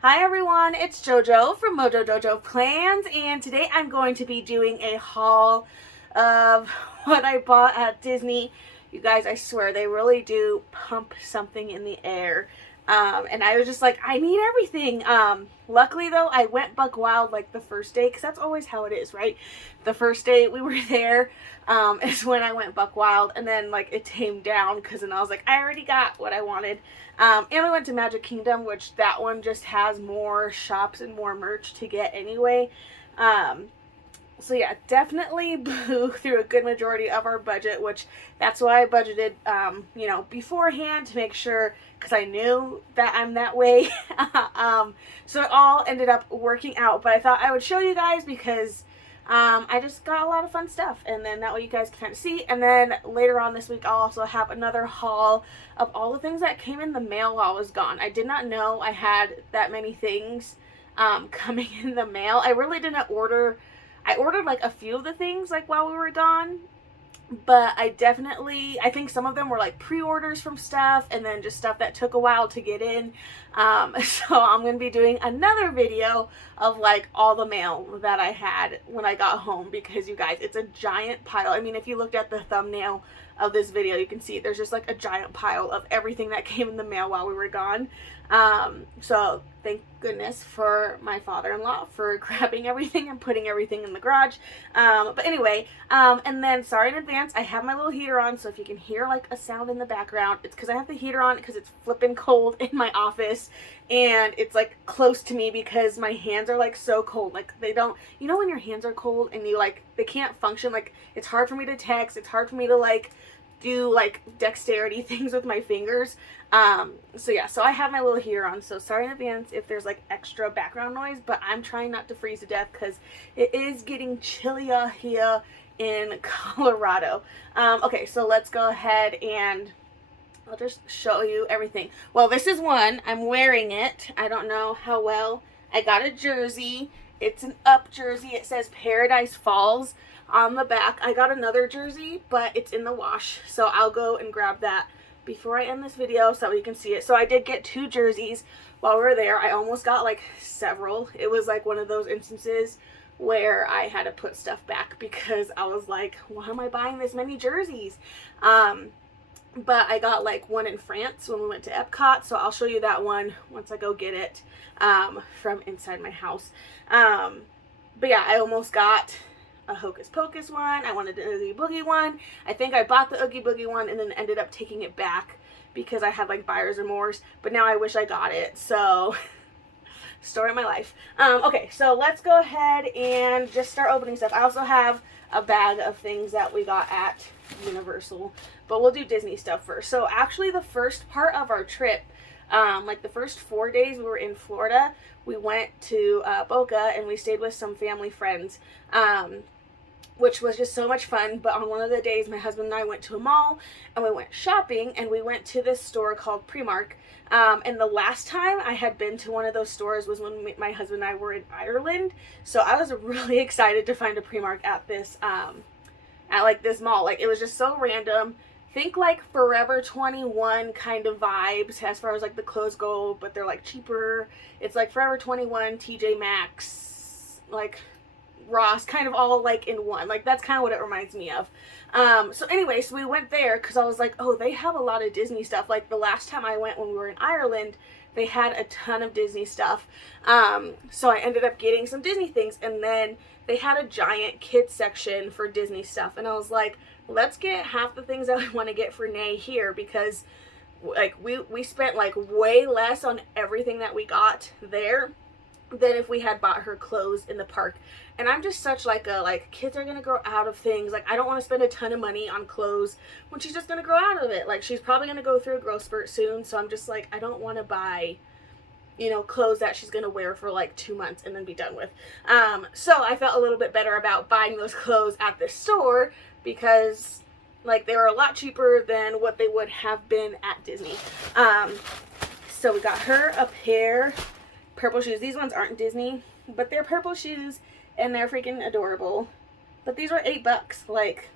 Hi everyone, it's JoJo from Mojo Dojo Plans, and today I'm going to be doing a haul of what I bought at Disney. You guys, I swear, they really do pump something in the air. And I was just like, I need everything. Luckily though, I went buck wild like the first day, because that's always how it is, right? The first day we were there, is when I went buck wild, and then like it tamed down, because then I was like, I already got what I wanted. And we went to Magic Kingdom, which that one just has more shops and more merch to get anyway. Um, so yeah, definitely blew through a good majority of our budget, which that's why I budgeted, beforehand to make sure, because I knew that I'm that way. So it all ended up working out, but I thought I would show you guys because I just got a lot of fun stuff, and then that way you guys can kind of see. And then later on this week, I'll also have another haul of all the things that came in the mail while I was gone. I did not know I had that many things coming in the mail. I really didn't order. I ordered like a few of the things like while we were gone, but I think some of them were like pre-orders from stuff, and then just stuff that took a while to get in. So I'm going to be doing another video of like all the mail that I had when I got home, because you guys, it's a giant pile. I mean, if you looked at the thumbnail of this video, you can see there's just like a giant pile of everything that came in the mail while we were gone. So thank goodness for my father-in-law for grabbing everything and putting everything in the garage. But anyway, and then sorry in advance, I have my little heater on, so if you can hear like a sound in the background, it's because I have the heater on because it's flipping cold in my office, and it's like close to me because my hands are like so cold. Like they don't, when your hands are cold and you like, they can't function, like it's hard for me to text, it's hard for me to like do like dexterity things with my fingers. So yeah, so I have my little heater on, so sorry in advance if there's like extra background noise, but I'm trying not to freeze to death because it is getting chillier here in Colorado. Okay, so let's go ahead and I'll just show you everything. Well, this is one. I'm wearing it. I don't know how well. I got a jersey. It's an up jersey. It says Paradise Falls on the back. I got another jersey, but it's in the wash, so I'll go and grab that before I end this video so you can see it. So I did get two jerseys while we were there. I almost got like several. It was like one of those instances where I had to put stuff back because I was like, why am I buying this many jerseys? But I got like one in France when we went to Epcot, so I'll show you that one once I go get it from inside my house. But yeah, I almost got a Hocus Pocus one. I wanted an Oogie Boogie one. I think I bought the Oogie Boogie one and then ended up taking it back because I had like buyer's remorse, but now I wish I got it, so story of my life. Okay, so let's go ahead and just start opening stuff. I also have a bag of things that we got at Universal, but we'll do Disney stuff first. So actually the first part of our trip, like the first 4 days we were in Florida, we went to Boca and we stayed with some family friends, which was just so much fun. But on one of the days, my husband and I went to a mall and we went shopping, and we went to this store called Primark. And the last time I had been to one of those stores was when my husband and I were in Ireland. So I was really excited to find a Primark at this, at like this mall. Like it was just so random. Think like Forever 21 kind of vibes as far as like the clothes go, but they're like cheaper. It's like Forever 21, TJ Maxx, like Ross, kind of all like in one. Like that's kind of what it reminds me of. So anyway, so we went there because I was like, oh, they have a lot of Disney stuff. Like the last time I went when we were in Ireland, they had a ton of Disney stuff. So I ended up getting some Disney things, and then they had a giant kids section for Disney stuff, and I was like, let's get half the things that we want to get for Nay here, because like we spent like way less on everything that we got there than if we had bought her clothes in the park. And I'm just such like a, like, kids are gonna grow out of things. Like I don't want to spend a ton of money on clothes when she's just gonna grow out of it. Like she's probably gonna go through a growth spurt soon, so I'm just like, I don't want to buy, clothes that she's gonna wear for like 2 months and then be done with. So I felt a little bit better about buying those clothes at the store because like they were a lot cheaper than what they would have been at Disney. So we got her a pair purple shoes. These ones aren't Disney, but they're purple shoes and they're freaking adorable. But these were $8. Like,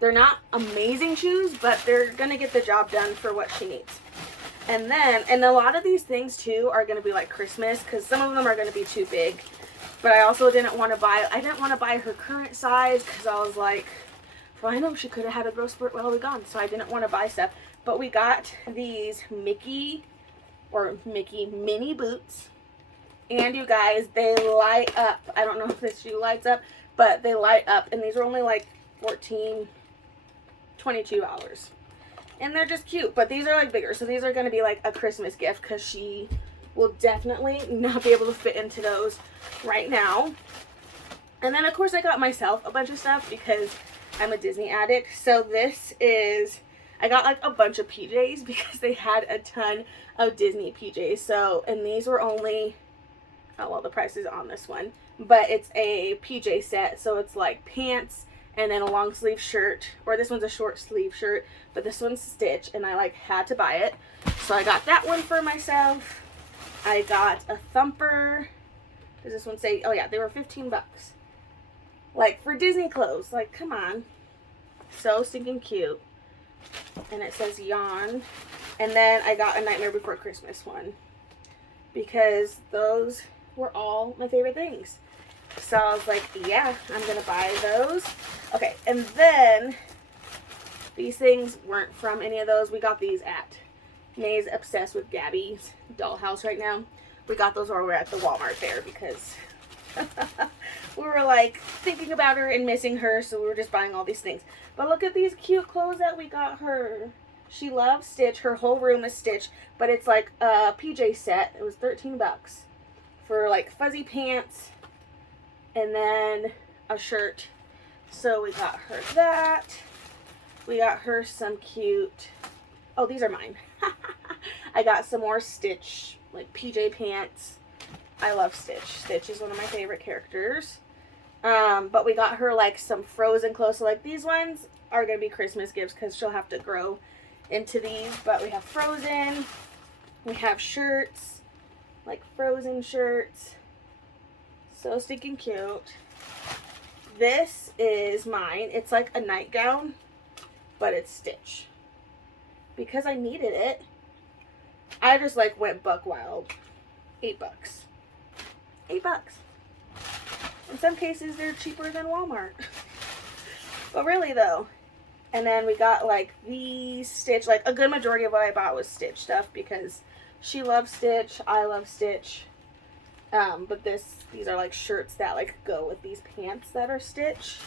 they're not amazing shoes, but they're gonna get the job done for what she needs. And a lot of these things too are going to be like Christmas, because some of them are going to be too big. But I also didn't want to buy her current size, because I was like, well, I know she could have had a growth spurt while we gone, so I didn't want to buy stuff. But we got these Mickey mini boots. And you guys, they light up. I don't know if this shoe lights up, but they light up. And these are only like $22. And they're just cute, but these are like bigger. So these are going to be like a Christmas gift, because she will definitely not be able to fit into those right now. And then of course I got myself a bunch of stuff because I'm a Disney addict. So this is, I got like a bunch of PJs because they had a ton of Disney PJs. So, and these were only, oh well, the price is on this one, but it's a PJ set. So it's like pants and then a long sleeve shirt, or this one's a short sleeve shirt, but this one's Stitch, and I like had to buy it. So I got that one for myself. I got a thumper. Does this one say, oh yeah, they were 15 bucks. Like for Disney clothes, like come on. So stinking cute. And it says Yawn. And then I got a Nightmare Before Christmas one, because those were all my favorite things. So I was like, yeah, I'm going to buy those. Okay, and then these things weren't from any of those. We got these at May's obsessed with Gabby's dollhouse right now. We got those while we were at the Walmart there, because we were like thinking about her and missing her, so we were just buying all these things. But look at these cute clothes that we got her. She loves Stitch. Her whole room is Stitch, but it's like a PJ set. It was 13 bucks for like fuzzy pants and then a shirt. So we got her that. We got her some cute, oh, these are mine. I got some more Stitch, like PJ pants. I love Stitch. Stitch is one of my favorite characters. But we got her like some Frozen clothes. So like these ones are going to be Christmas gifts, because she'll have to grow into these. But we have Frozen. We have shirts, like Frozen shirts. So stinking cute. This is mine. It's like a nightgown, but it's Stitch. Because I needed it, I just like went buck wild. 8 bucks. 8 bucks. In some cases, they're cheaper than Walmart. But really, though. And then we got, like, these Stitch. Like, a good majority of what I bought was Stitch stuff, because she loves Stitch. I love Stitch. But these are, like, shirts that, like, go with these pants that are Stitch.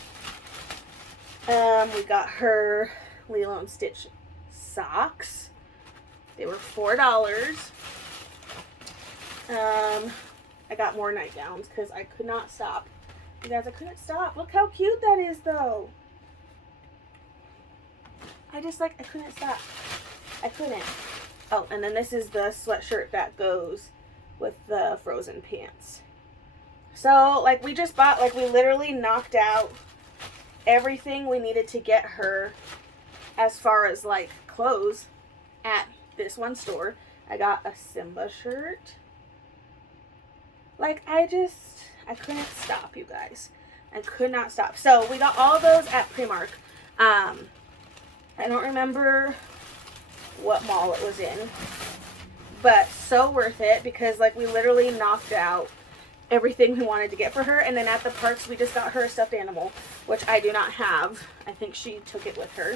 We got her Lilo and Stitch socks. They were $4. I got more nightgowns because I could not stop. You guys, I couldn't stop. Look how cute that is, though. I couldn't stop. I couldn't. Oh, and then this is the sweatshirt that goes with the Frozen pants. So, like, we just bought, like, we literally knocked out everything we needed to get her as far as, like, clothes at this one store. I got a Simba shirt. Like, I couldn't stop, you guys. I could not stop. So, we got all of those at Primark. I don't remember what mall it was in, but so worth it, because, like, we literally knocked out everything we wanted to get for her. And then at the parks, we just got her a stuffed animal, which I do not have. I think she took it with her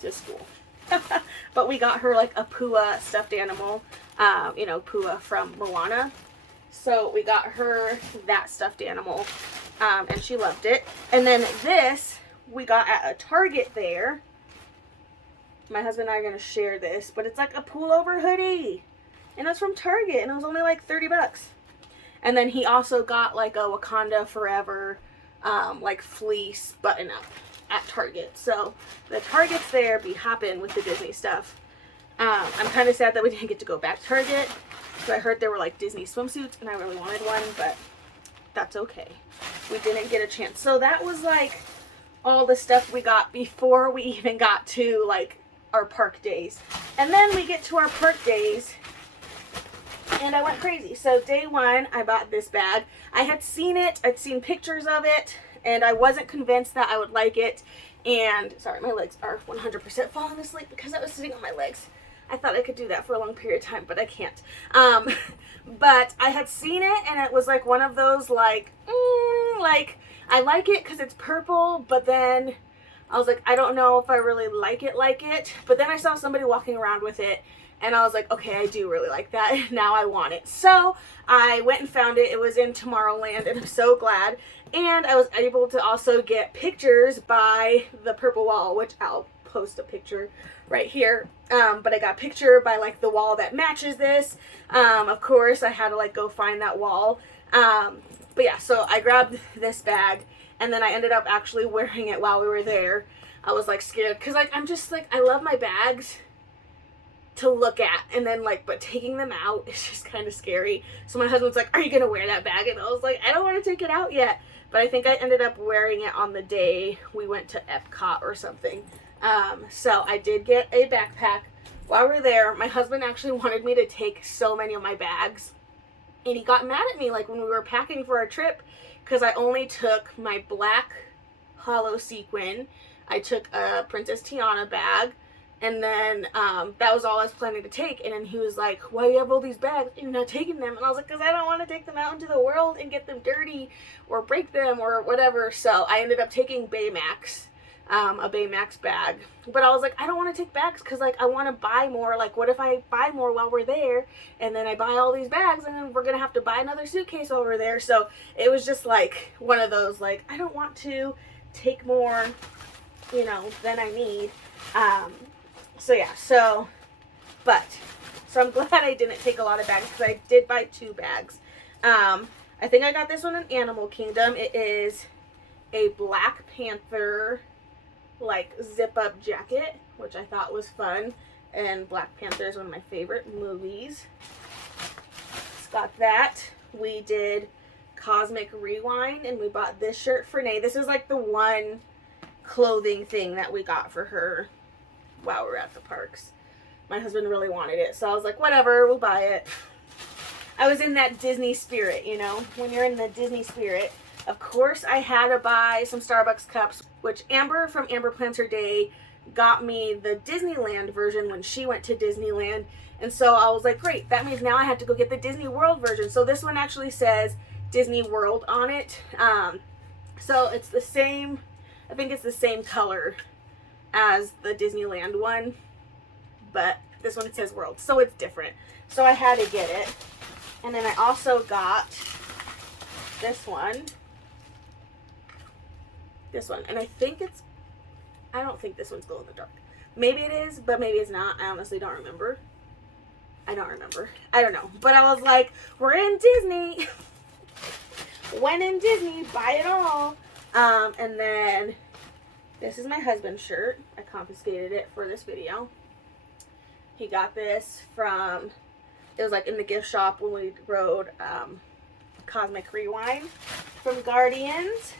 to school. But we got her, like, a Pua stuffed animal, you know, Pua from Moana. So we got her that stuffed animal, and she loved it. And then this we got at a Target there. My husband and I are going to share this, but it's like a pullover hoodie, and it's from Target, and it was only like 30 bucks. And then he also got like a Wakanda Forever, like fleece button up at Target. So the Target's there be hopping with the Disney stuff. I'm kind of sad that we didn't get to go back to Target. So I heard there were like Disney swimsuits, and I really wanted one, but that's okay. We didn't get a chance. So that was like all the stuff we got before we even got to like our park days. And then we get to our park days, and I went crazy. So day one, I bought this bag. I had seen it. I'd seen pictures of it, and I wasn't convinced that I would like it. And sorry, my legs are 100% falling asleep because I was sitting on my legs. I thought I could do that for a long period of time, but I can't. But I had seen it, and it was like one of those like I like it because it's purple, but then I was like, I don't know if I really like it. But then I saw somebody walking around with it, and I was like, okay, I do really like that. Now I want it. So I went and found it. It was in Tomorrowland, and I'm so glad. And I was able to also get pictures by the purple wall, which I'll post a picture right here. But I got a picture by like the wall that matches this. Of course, I had to like go find that wall. But yeah, so I grabbed this bag, and then I ended up actually wearing it while we were there. I was like scared because like I'm just like, I love my bags to look at, and then like, but taking them out is just kind of scary. So my husband's like, are you gonna wear that bag? And I was like, I don't want to take it out yet. But I think I ended up wearing it on the day we went to Epcot or something. So I did get a backpack while we were there. My husband actually wanted me to take so many of my bags, and he got mad at me like when we were packing for our trip, because I only took my black hollow sequin. I took a Princess Tiana bag, and then that was all I was planning to take. And then he was like, why do you have all these bags and you're not taking them? And I was like, because I don't want to take them out into the world and get them dirty or break them or whatever. So I ended up taking Baymax, a Baymax bag. But I was like, I don't want to take bags because like I want to buy more. Like, what if I buy more while we're there, and then I buy all these bags, and then we're gonna have to buy another suitcase over there? So it was just like one of those, like, I don't want to take more, you know, than I need. So yeah, so I'm glad I didn't take a lot of bags, because I did buy 2 bags. I think I got this one in Animal Kingdom. It is a Black Panther like zip up jacket, which I thought was fun, and Black Panther is one of my favorite movies. It's got that. We did Cosmic Rewind, and we bought this shirt for Nay. This is like the one clothing thing that we got for her while we were at the parks. My husband really wanted it, so I was like, whatever, we'll buy it. I was in that Disney spirit, you know, when you're in the Disney spirit. Of course, I had to buy some Starbucks cups, which Amber from Amber Plans Her Day got me the Disneyland version when she went to Disneyland. And so I was like, great, that means now I have to go get the Disney World version. So this one actually says Disney World on it. So it's the same, I think it's the same color as the Disneyland one, but this one says World, so it's different. So I had to get it. And then I also got this one. And I think it's, I don't think this one's glow in the dark. Maybe it is, but maybe it's not. I honestly don't remember. I don't know. But I was like, we're in Disney. When in Disney, buy it all. And then this is my husband's shirt. I confiscated it for this video. He got this from, it was like in the gift shop when we rode Cosmic Rewind from Guardians.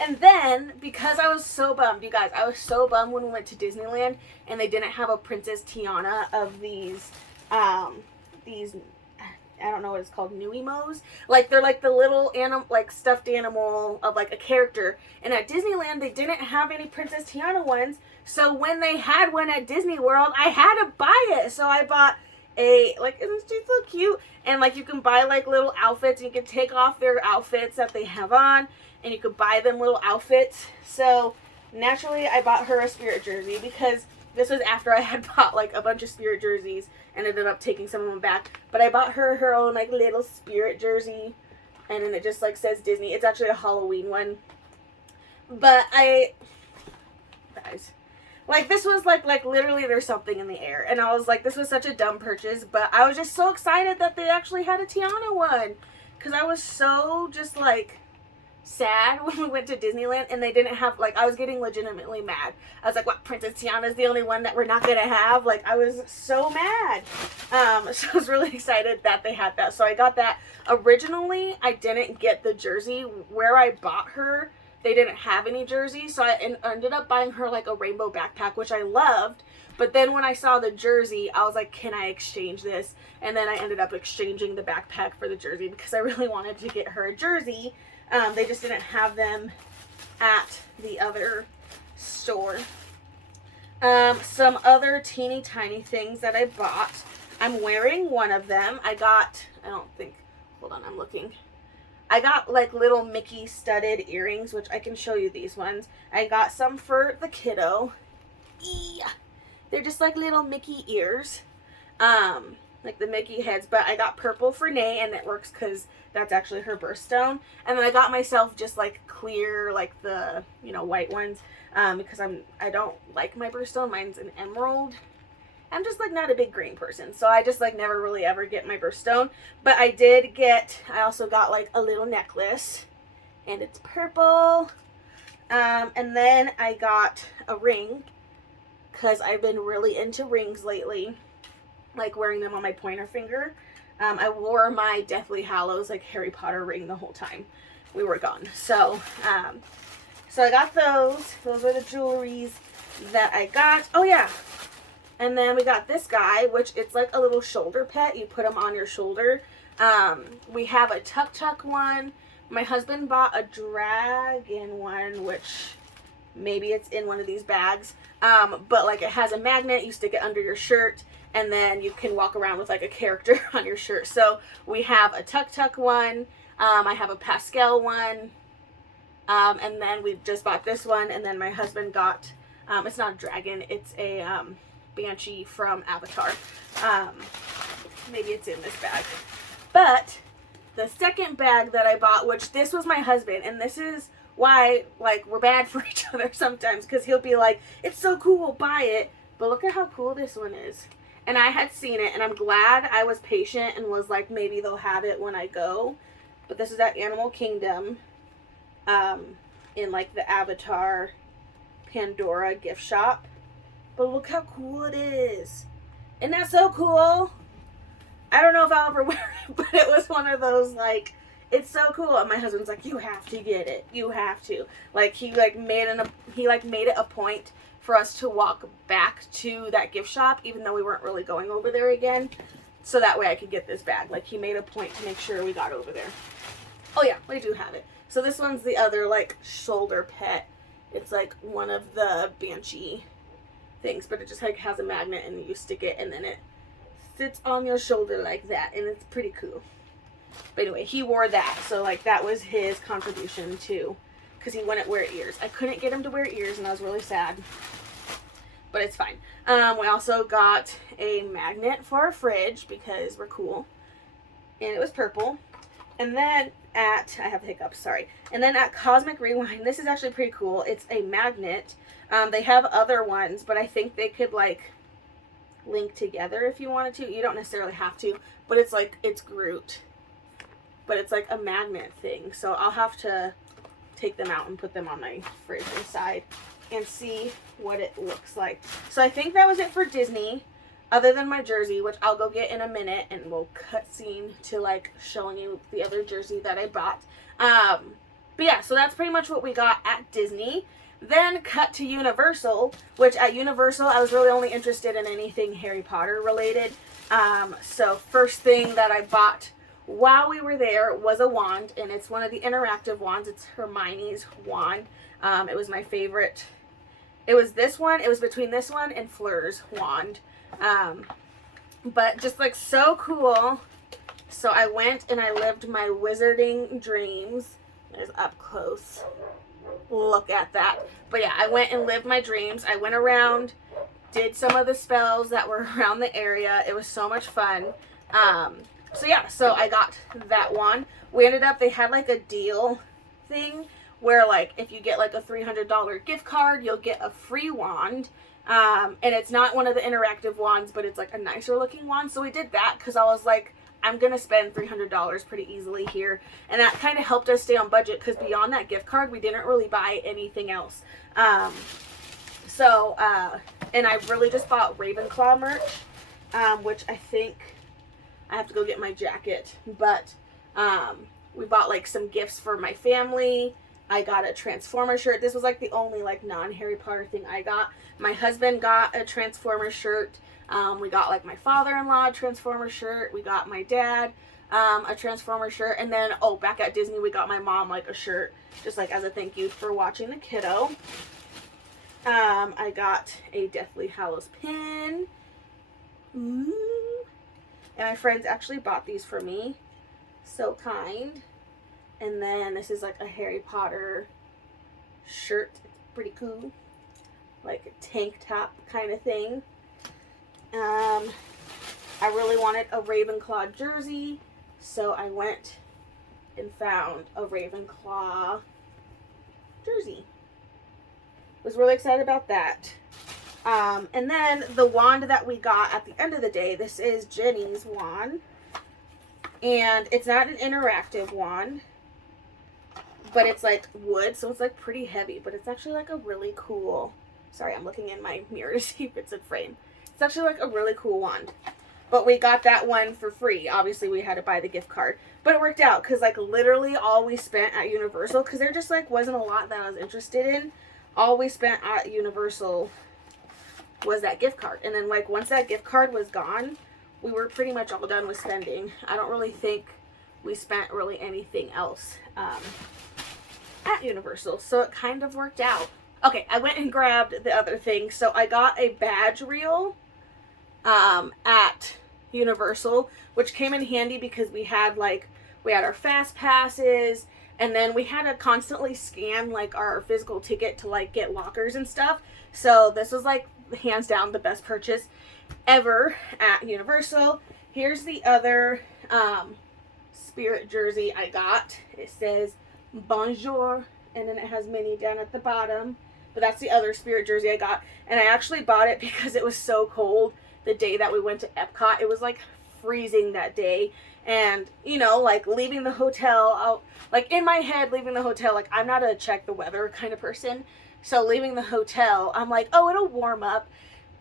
And then, because I was so bummed, you guys, I was so bummed when we went to Disneyland and they didn't have a Princess Tiana of these, I don't know what it's called, Nuimos. Like, they're like the little animal, like stuffed animal of like a character. And at Disneyland, they didn't have any Princess Tiana ones. So when they had one at Disney World, I had to buy it. So I bought a, like, isn't she so cute? And like, you can buy like little outfits, and you can take off their outfits that they have on, and you could buy them little outfits. So naturally, I bought her a Spirit jersey, because this was after I had bought like a bunch of Spirit jerseys and ended up taking some of them back. But I bought her her own like little Spirit jersey, and then it just like says Disney. It's actually a Halloween one. But guys, like, this was like literally there's something in the air. And I was like, this was such a dumb purchase, but I was just so excited that they actually had a Tiana one, because I was so just like sad when we went to Disneyland and they didn't have, like, I was getting legitimately mad. I was like, what, Princess Tiana's the only one that we're not gonna have? Like, I was so mad. So I was really excited that they had that. So I got that. Originally, I didn't get the jersey. Where I bought her, they didn't have any jerseys, so I ended up buying her like a rainbow backpack, which I loved. But then when I saw the jersey, I was like, can I exchange this? And then I ended up exchanging the backpack for the jersey, because I really wanted to get her a jersey. They just didn't have them at the other store. Some other teeny tiny things that I bought. I'm wearing one of them. I don't think, hold on, I'm looking. I got like little Mickey studded earrings, which I can show you these ones. I got some for the kiddo. Yeah. They're just like little Mickey ears. Like the Mickey heads, but I got purple for Nay, and it works because that's actually her birthstone. And then I got myself just like clear, like the, white ones, because I don't like my birthstone. Mine's an emerald. I'm just like not a big green person, so I just like never really ever get my birthstone. But I also got like a little necklace, and it's purple. And then I got a ring, because I've been really into rings lately, like wearing them on my pointer finger. I wore my Deathly Hallows like Harry Potter ring the whole time we were gone. So I got those. Those are the jewelries that I got. Oh yeah. And then we got this guy, which it's like a little shoulder pet. You put them on your shoulder. We have a Tuk Tuk one. My husband bought a dragon one, which maybe it's in one of these bags. But like it has a magnet. You stick it under your shirt, and then you can walk around with like a character on your shirt. So we have a Tuk Tuk one. I have a Pascal one. And then we just bought this one. And then my husband got, it's not a dragon. It's a Banshee from Avatar. Maybe it's in this bag. But the second bag that I bought, which this was my husband, and this is why, like, we're bad for each other sometimes, because he'll be like, it's so cool, buy it. But look at how cool this one is. And I had seen it, and I'm glad I was patient and was like, maybe they'll have it when I go. But this is at Animal Kingdom, in like the Avatar Pandora gift shop. But look how cool it is. Isn't that so cool? I don't know if I'll ever wear it, but it was one of those, like, it's so cool. And my husband's like, you have to get it. You have to. Like, he made it a point for us to walk back to that gift shop, even though we weren't really going over there again. So that way I could get this bag. Like, he made a point to make sure we got over there. Oh yeah, we do have it. So this one's the other, like, shoulder pet. It's like one of the Banshee things, but it just like has a magnet, and you stick it, and then it sits on your shoulder like that, and it's pretty cool. But anyway, he wore that, so like that was his contribution too, because he wouldn't wear ears. I couldn't get him to wear ears, and I was really sad, but it's fine. We also got a magnet for our fridge because we're cool, and it was purple. And then I have hiccups, sorry. And then at Cosmic Rewind, this is actually pretty cool. It's a magnet. They have other ones, but I think they could like link together if you wanted to. You don't necessarily have to, but it's like, it's Groot. But it's like a magnet thing. So I'll have to take them out and put them on my fridge inside and see what it looks like. So I think that was it for Disney, other than my jersey, which I'll go get in a minute, and we'll cut scene to like showing you the other jersey that I bought. But yeah, so that's pretty much what we got at Disney. Then cut to Universal, which at Universal I was really only interested in anything Harry Potter related. So first thing that I bought while we were there was a wand, and it's one of the interactive wands. It's Hermione's wand. It was my favorite. It was this one. It was between this one and Fleur's wand. But just like so cool. So I went and I lived my wizarding dreams. There's up close. Look at that. But yeah, I went and lived my dreams. I went around, did some of the spells that were around the area. It was so much fun. So yeah, so I got that one. We ended up, they had like a deal thing where like if you get like a $300 gift card, you'll get a free wand. And it's not one of the interactive wands, but it's like a nicer looking wand. So we did that because I was like, I'm going to spend $300 pretty easily here. And that kind of helped us stay on budget because beyond that gift card, we didn't really buy anything else. And I really just bought Ravenclaw merch, which I think I have to go get my jacket. But we bought like some gifts for my family. I got a Transformer shirt. This was like the only like non-Harry Potter thing I got. My husband got a Transformer shirt. We got like my father-in-law a Transformer shirt. We got my dad a Transformer shirt. And then, back at Disney, we got my mom like a shirt just like as a thank you for watching the kiddo. I got a Deathly Hallows pin. Ooh. And my friends actually bought these for me. So kind. And then this is like a Harry Potter shirt. It's pretty cool. Like a tank top kind of thing. I really wanted a Ravenclaw jersey, so I went and found a Ravenclaw jersey. Was really excited about that. And then the wand that we got at the end of the day, this is Jenny's wand. And it's not an interactive wand, but it's like wood, so it's like pretty heavy, but it's actually like a really cool, sorry, I'm looking in my mirror to see if it's in frame. It's actually like a really cool wand. But we got that one for free. Obviously, we had to buy the gift card. But it worked out because, like, literally all we spent at Universal, because there just, like, wasn't a lot that I was interested in. All we spent at Universal was that gift card. And then, like, once that gift card was gone, we were pretty much all done with spending. I don't really think we spent really anything else at Universal. So it kind of worked out. Okay, I went and grabbed the other thing. So I got a badge reel at Universal, which came in handy because we had our fast passes, and then we had to constantly scan like our physical ticket to like get lockers and stuff. So this was like hands down the best purchase ever at Universal. Here's the other Spirit jersey I got. It says Bonjour, and then it has Minnie down at the bottom. But that's the other Spirit jersey I got, and I actually bought it because it was so cold the day that we went to Epcot. It was like freezing that day, and you know, like leaving the hotel, like in my head, leaving the hotel, like I'm not a check the weather kind of person. So leaving the hotel, I'm like, oh, it'll warm up.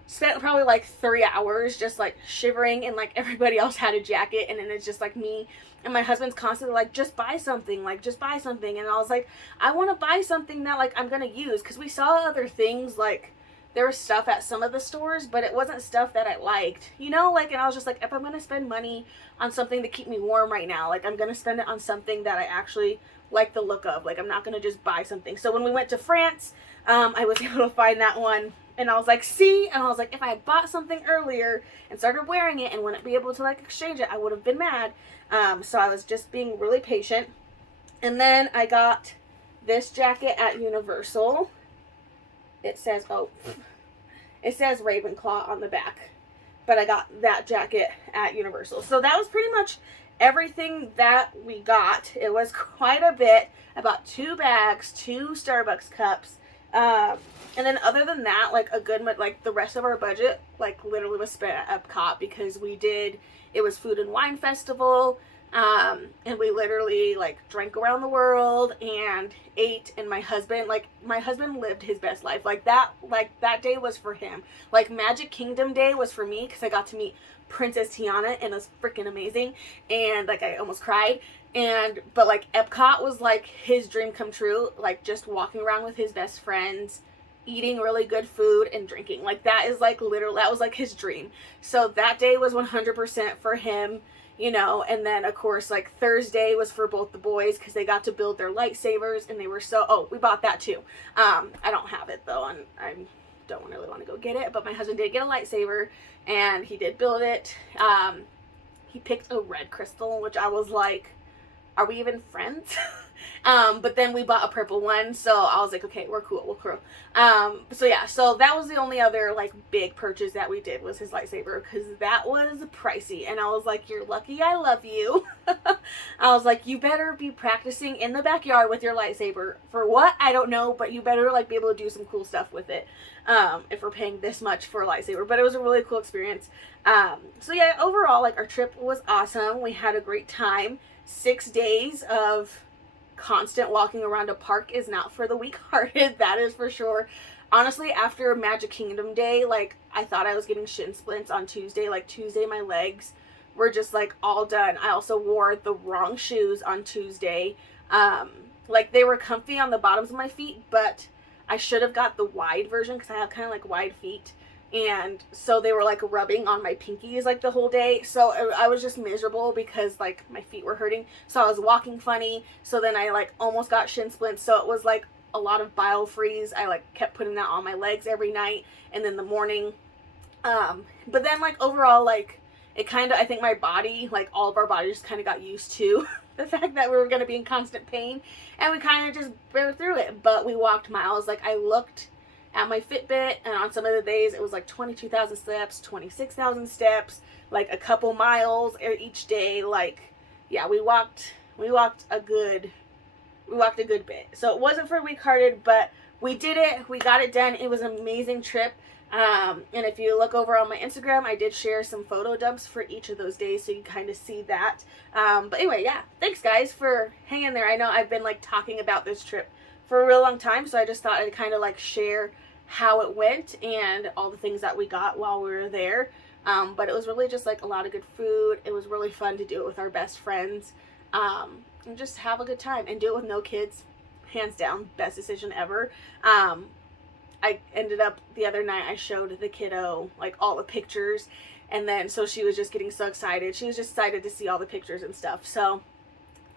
Spent probably like 3 hours just like shivering, and like everybody else had a jacket, and then it's just like me. And my husband's constantly like, just buy something, like just buy something. And I was like, I want to buy something that like I'm gonna use, because we saw other things, like there was stuff at some of the stores, but it wasn't stuff that I liked, you know, like, and I was just like, if I'm gonna spend money on something to keep me warm right now, like I'm gonna spend it on something that I actually like the look of. Like I'm not gonna just buy something. So when we went to France, I was able to find that one. And I was like, see? And I was like, if I had bought something earlier and started wearing it and wouldn't be able to, like, exchange it, I would have been mad. So I was just being really patient. And then I got this jacket at Universal. It says, it says Ravenclaw on the back. But I got that jacket at Universal. So that was pretty much everything that we got. It was quite a bit. About 2 bags, 2 Starbucks cups. And then other than that, like a good, like the rest of our budget, like literally was spent at Epcot, because it was Food and Wine Festival, and we literally like drank around the world and ate, and my husband lived his best life. Like that day was for him. Like Magic Kingdom Day was for me, because I got to meet Princess Tiana, and it was freaking amazing, and like I almost cried. But like Epcot was like his dream come true, like just walking around with his best friends, eating really good food and drinking. Like that is like literally, that was like his dream. So that day was 100% for him, you know. And then of course like Thursday was for both the boys, because they got to build their lightsabers, and they were we bought that too. I don't have it though, and I don't really want to go get it, but my husband did get a lightsaber and he did build it. He picked a red crystal, which I was like, are we even friends? But then we bought a purple one, so I was like, okay, we're cool. So yeah, so that was the only other like big purchase that we did, was his lightsaber, because that was pricey, and I was like, you're lucky I love you. I was like, you better be practicing in the backyard with your lightsaber. For what? I don't know, but you better like be able to do some cool stuff with it, if we're paying this much for a lightsaber. But it was a really cool experience. So yeah, overall, like our trip was awesome. We had a great time. 6 days of constant walking around a park is not for the weak-hearted, that is for sure. Honestly, after Magic Kingdom Day, like I thought I was getting shin splints on Tuesday. Like Tuesday my legs were just like all done. I also wore the wrong shoes on Tuesday. Like they were comfy on the bottoms of my feet, but I should have got the wide version, because I have kind of like wide feet. And so they were like rubbing on my pinkies like the whole day. So I was just miserable, because like my feet were hurting. So I was walking funny. So then I like almost got shin splints. So it was like a lot of Biofreeze. I like kept putting that on my legs every night and then the morning. But then like overall, like it kind of, I think my body, like all of our bodies kind of got used to the fact that we were going to be in constant pain, and we kind of just bear through it. But we walked miles. Like I looked at my Fitbit, and on some of the days it was like 22,000 steps, 26,000 steps, like a couple miles each day. Like, yeah, we walked a good bit. So it wasn't for weak-hearted, but we did it. We got it done. It was an amazing trip. And if you look over on my Instagram, I did share some photo dumps for each of those days, so you kind of see that. But anyway, yeah, thanks guys for hanging there. I know I've been like talking about this trip for a real long time, so I just thought I'd kind of like share how it went and all the things that we got while we were there. But it was really just like a lot of good food. It was really fun to do it with our best friends, and just have a good time and do it with no kids. Hands down, best decision ever. I ended up the other night, I showed the kiddo like all the pictures, and then so she was just getting so excited. She was just excited to see all the pictures and stuff. So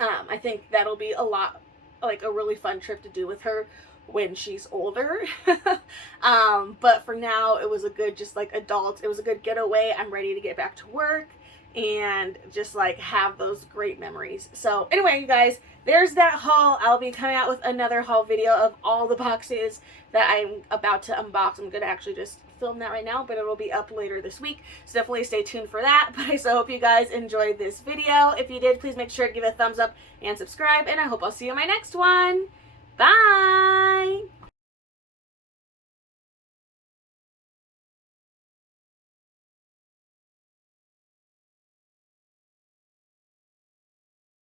I think that'll be a lot, like a really fun trip to do with her when she's older. But for now, it was a good, just like adult, it was a good getaway. I'm ready to get back to work and just like have those great memories. So anyway, you guys, there's that haul. I'll be coming out with another haul video of all the boxes that I'm about to unbox. I'm gonna actually just film that right now, but it'll be up later this week, so definitely stay tuned for that. But I so hope you guys enjoyed this video. If you did, please make sure to give it a thumbs up and subscribe, and I hope I'll see you in my next one. Bye!